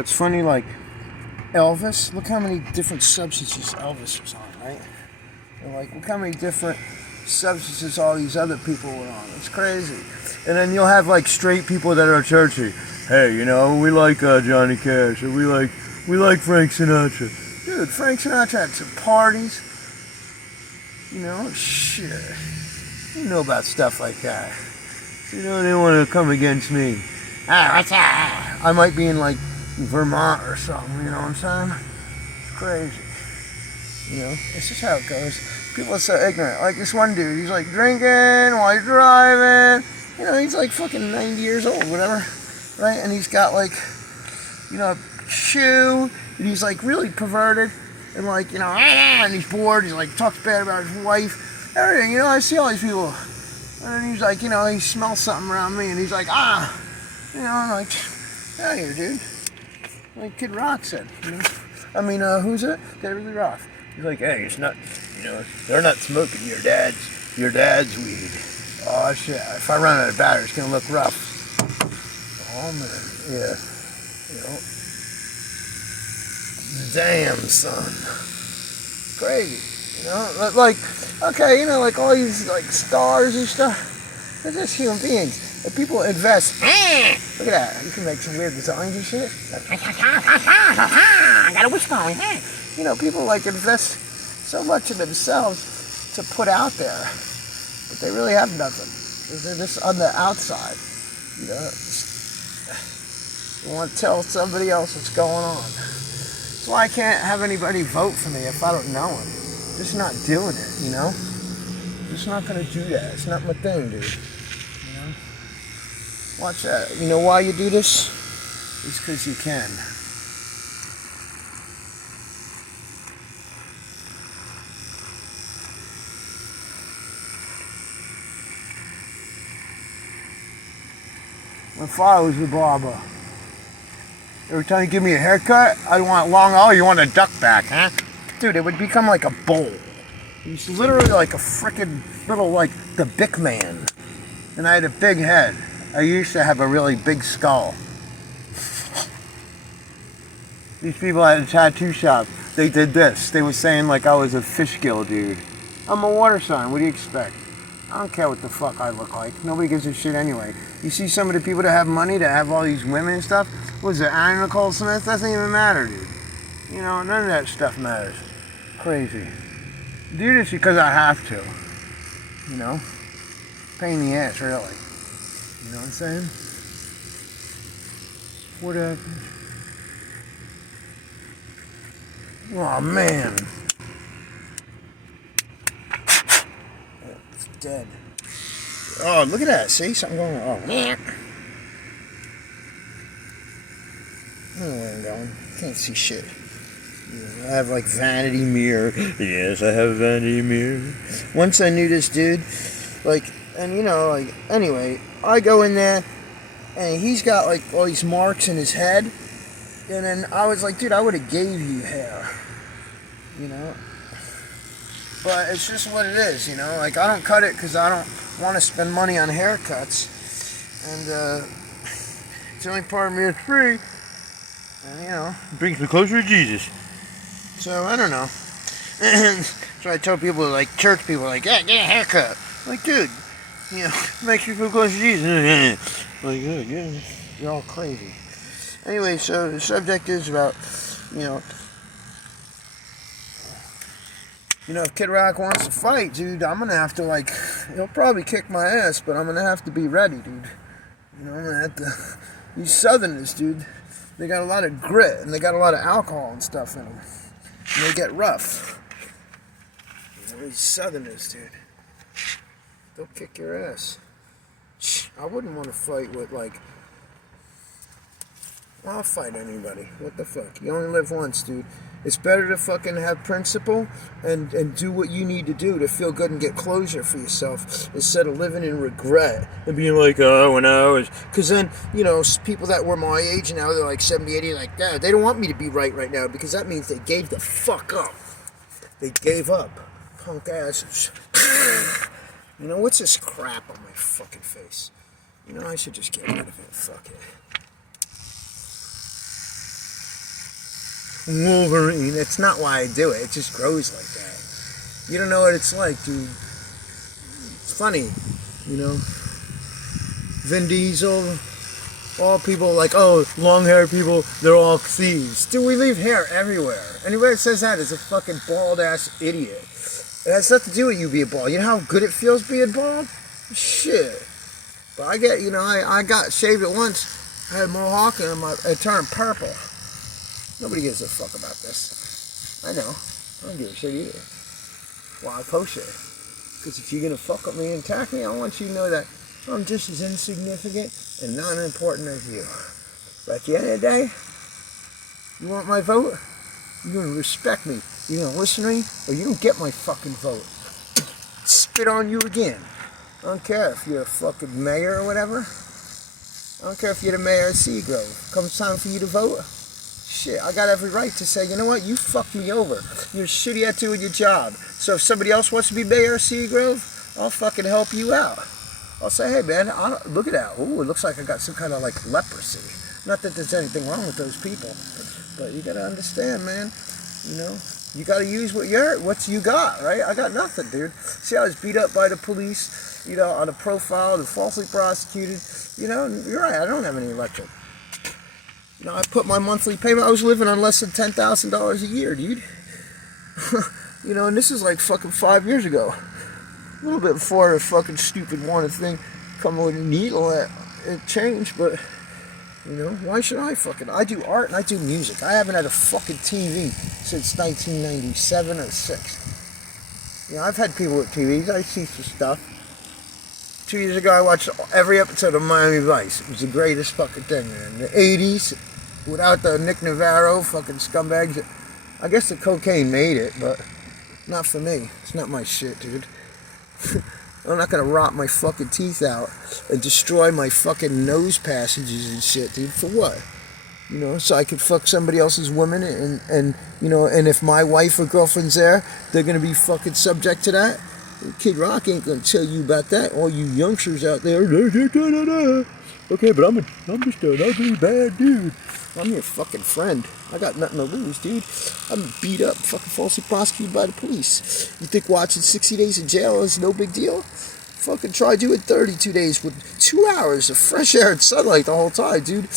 It's funny, like Elvis. Look how many different substances Elvis was on, right? And like, look how many different substances all these other people were on. It's crazy. And then you'll have like straight people that are churchy. Hey, you know, we like Johnny Cash, or we like Frank Sinatra. Dude, Frank Sinatra had some parties. You know, shit. You know about stuff like that. You know, they want to come against me. Ah, what's that? I might be in like Vermont or something, you know what I'm saying? It's crazy. You know, it's just how it goes. People are so ignorant. Like this one dude, he's like drinking while he's driving. You know, he's like fucking 90 years old, whatever. Right? And he's got like, you know, a shoe, and he's like really perverted. And like, you know, and he's bored. He's like, talks bad about his wife. Everything, you know, I see all these people. And then he's like, you know, he smells something around me, and he's like, you know, I'm like, out here, dude. Like Kid Rock said, you know. I mean, who's it? Kid Rock. He's like, hey, it's not, you know, they're not smoking your dad's weed. Oh shit! If I run out of battery, it's gonna look rough. Oh man, yeah. You know, damn son, crazy. You know, like, okay, you know, like all these like stars and stuff. They're just human beings. And people invest. Look at that. You can make some weird designs and shit. I got a wishbone. You know, people like invest so much in themselves to put out there, but they really have nothing. They're just on the outside. You know, you want to tell somebody else what's going on. That's why I can't have anybody vote for me if I don't know them. Just not doing it, you know? Just not gonna do that. It's not my thing, dude. You know? Watch that. You know why you do this? It's because you can. My father was a barber. Every time you give me a haircut, I want long. Oh, you want a duck back, huh? Dude, it would become like a bowl. He's literally like a freaking little, like, the Bic Man. And I had a big head. I used to have a really big skull. These people at a tattoo shop, they did this. They were saying like I was a fish gill dude. I'm a water sign. What do you expect? I don't care what the fuck I look like. Nobody gives a shit anyway. You see some of the people that have money, that have all these women and stuff. What is it, Anna Nicole Smith? Doesn't even matter, dude. You know, none of that stuff matters. Crazy. Do this because I have to. You know? Pain in the ass, really. You know what I'm saying? What happened? Oh, man. It's dead. Oh, look at that. See? Something going on. Oh, man. I don't know where I'm going. Can't see shit. I have like vanity mirror. Yes, I have a vanity mirror. Once I knew this dude, like, and you know, like, anyway, I go in there, and he's got like all these marks in his head, and then I was like, dude, I would have gave you hair, you know, but it's just what it is, you know, like, I don't cut it because I don't want to spend money on haircuts, and it's the only part of me that's free, and you know, it brings me closer to Jesus. So, I don't know. So I tell people, like, church people, like, yeah, get a haircut. I'm like, dude, you know, makes you feel close to Jesus. Like, yeah, you're all crazy. Anyway, so the subject is about, you know, if Kid Rock wants to fight, dude, I'm going to have to, like, he'll probably kick my ass, but I'm going to have to be ready, dude. You know, I'm going to have to, these Southerners, dude, they got a lot of grit, and they got a lot of alcohol and stuff in them. And they get rough. You know, these Southerners, dude. They'll kick your ass. I wouldn't want to fight with, like... I'll fight anybody. What the fuck? You only live once, dude. It's better to fucking have principle and do what you need to do to feel good and get closure for yourself instead of living in regret and being like, oh, when I was... Because then, you know, people that were my age now, they're like 70, 80, like, that. They don't want me to be right now because that means they gave the fuck up. They gave up. Punk asses. You know, what's this crap on my fucking face? You know, I should just get rid of it. Fuck it. Wolverine. It's not why I do it. It just grows like that. You don't know what it's like, dude. It's funny, you know. Vin Diesel, all people like, oh, long-haired people, they're all thieves. Dude, we leave hair everywhere. Anybody that says that is a fucking bald-ass idiot. It has nothing to do with you being bald. You know how good it feels being bald? Shit. But I get, you know, I got shaved it once. I had a mohawk and it turned purple. Nobody gives a fuck about this. I know. I don't give a shit either. Well, I post it. Because if you're going to fuck with me and attack me, I want you to know that I'm just as insignificant and not as important as you. But at the end of the day, you want my vote? You're going to respect me. You're going to listen to me, or you don't get my fucking vote. Spit on you again. I don't care if you're a fucking mayor or whatever. I don't care if you're the mayor of Seagrove. Comes time for you to vote. Shit, I got every right to say, you know what, you fucked me over. You're shitty at doing your job. So if somebody else wants to be mayor of Seagrove, I'll fucking help you out. I'll say, hey man, look at that. Ooh, it looks like I got some kind of like leprosy. Not that there's anything wrong with those people, but you gotta understand, man. You know, you gotta use what you got, right? I got nothing, dude. See, I was beat up by the police, you know, on a profile, and falsely prosecuted. You know, you're right. I don't have any electric. You know, I put my monthly payment. I was living on less than $10,000 a year, dude. You know, and this is like fucking 5 years ago. A little bit before the fucking stupid wanted thing come with a needle, it changed, but, you know, why should I I do art and I do music. I haven't had a fucking TV since 1997 or 6. You know, I've had people with TVs. I see some stuff. 2 years ago, I watched every episode of Miami Vice. It was the greatest fucking thing, man. In the 80s, without the Nick Navarro fucking scumbags. I guess the cocaine made it, but not for me. It's not my shit, dude. I'm not gonna rot my fucking teeth out and destroy my fucking nose passages and shit, dude. For what? You know, so I could fuck somebody else's woman and you know, and if my wife or girlfriend's there, they're gonna be fucking subject to that. Kid Rock ain't gonna tell you about that. All you youngsters out there, okay, but I'm just an ugly bad dude. I'm your fucking friend. I got nothing to lose, dude. I'm beat up, fucking falsely prosecuted by the police. You think watching 60 days in jail is no big deal? Fucking try doing 32 days with 2 hours of fresh air and sunlight the whole time, dude.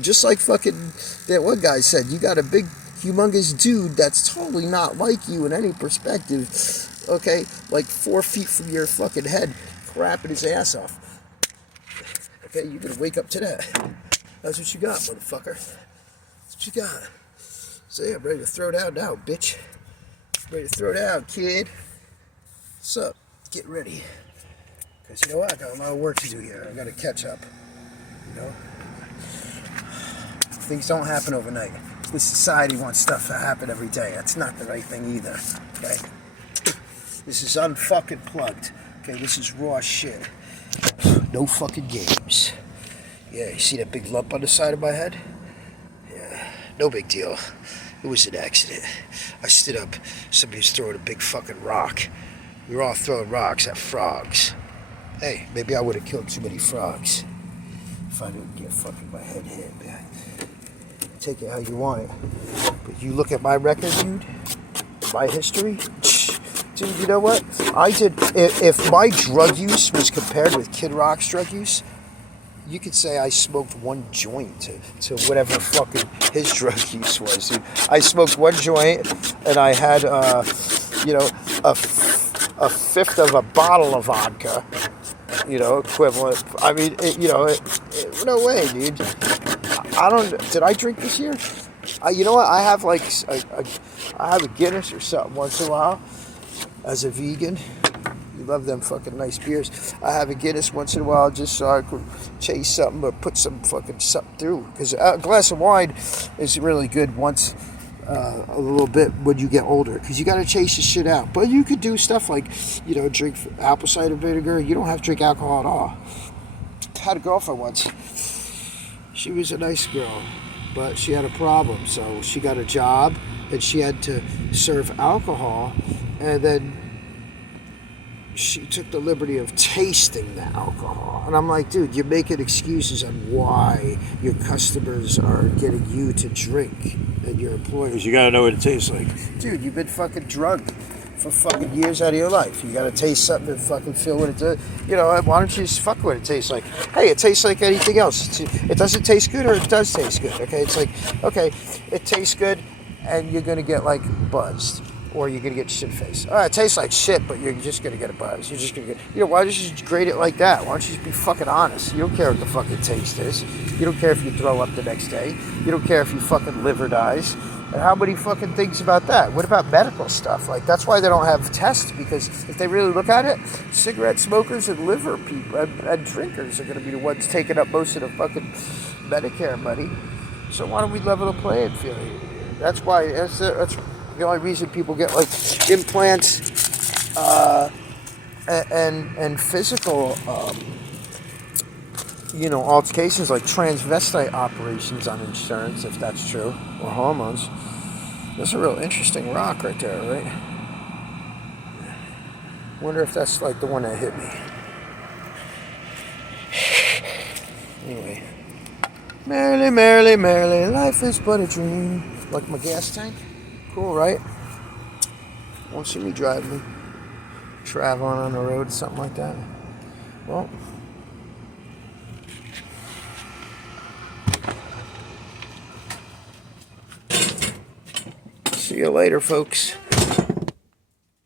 Just like fucking that one guy said, you got a big, humongous dude that's totally not like you in any perspective. Okay, like 4 feet from your fucking head, crapping his ass off. Okay, you're gonna wake up to that. That's what you got, motherfucker. That's what you got. So yeah, I'm ready to throw down now, bitch. Ready to throw down, kid. What's up? Get ready. Because you know what? I got a lot of work to do here. I gotta catch up. You know? Things don't happen overnight. This society wants stuff to happen every day. That's not the right thing either. Okay? This is unfucking plugged. Okay, this is raw shit. No fucking games. Yeah, you see that big lump on the side of my head? Yeah, no big deal. It was an accident. I stood up. Somebody was throwing a big fucking rock. We were all throwing rocks at frogs. Hey, maybe I would have killed too many frogs if I didn't get fucking my head hit, man. Take it how you want it. But you look at my record, dude, my history. Dude, you know what? I did. If my drug use was compared with Kid Rock's drug use, you could say I smoked one joint to whatever fucking his drug use was, dude. I smoked one joint and I had, you know, a fifth of a bottle of vodka, you know, equivalent. I mean, no way, dude. I don't. Did I drink this year? You know what? I have like I have a Guinness or something once in a while. As a vegan, you love them fucking nice beers. I have a Guinness once in a while just so I could chase something or put some fucking something through. Because a glass of wine is really good once a little bit when you get older. Because you got to chase the shit out. But you could do stuff like, you know, drink apple cider vinegar. You don't have to drink alcohol at all. I had a girlfriend once. She was a nice girl, but she had a problem. So she got a job and she had to serve alcohol. And then she took the liberty of tasting the alcohol. And I'm like, dude, you're making excuses on why your customers are getting you to drink and your employers. You gotta know what it tastes like. Dude, you've been fucking drunk for fucking years out of your life. You gotta taste something and fucking feel what it does. You know, why don't you just fuck what it tastes like? Hey, it tastes like anything else. It doesn't taste good or it does taste good, okay? It's like, okay, it tastes good and you're gonna get like buzzed. Or you're gonna get shit faced. All right, it tastes like shit, but you're just gonna get a buzz. You're just gonna get, why don't you just grade it like that? Why don't you just be fucking honest? You don't care what the fucking taste is. You don't care if you throw up the next day. You don't care if your fucking liver dies. And how many fucking things about that? What about medical stuff? Like, that's why they don't have tests, because if they really look at it, cigarette smokers and liver people and drinkers are gonna be the ones taking up most of the fucking Medicare money. So why don't we level the playing field? That's why, that's the only reason people get like implants and physical altercations like transvestite operations on insurance, if that's true, or hormones. That's a real interesting rock right there, right? Wonder if that's like the one that hit me. Anyway, merrily, merrily, merrily, life is but a dream. Like my gas tank. Cool, right? Won't see me driving, traveling on the road, something like that. Well, see you later, folks.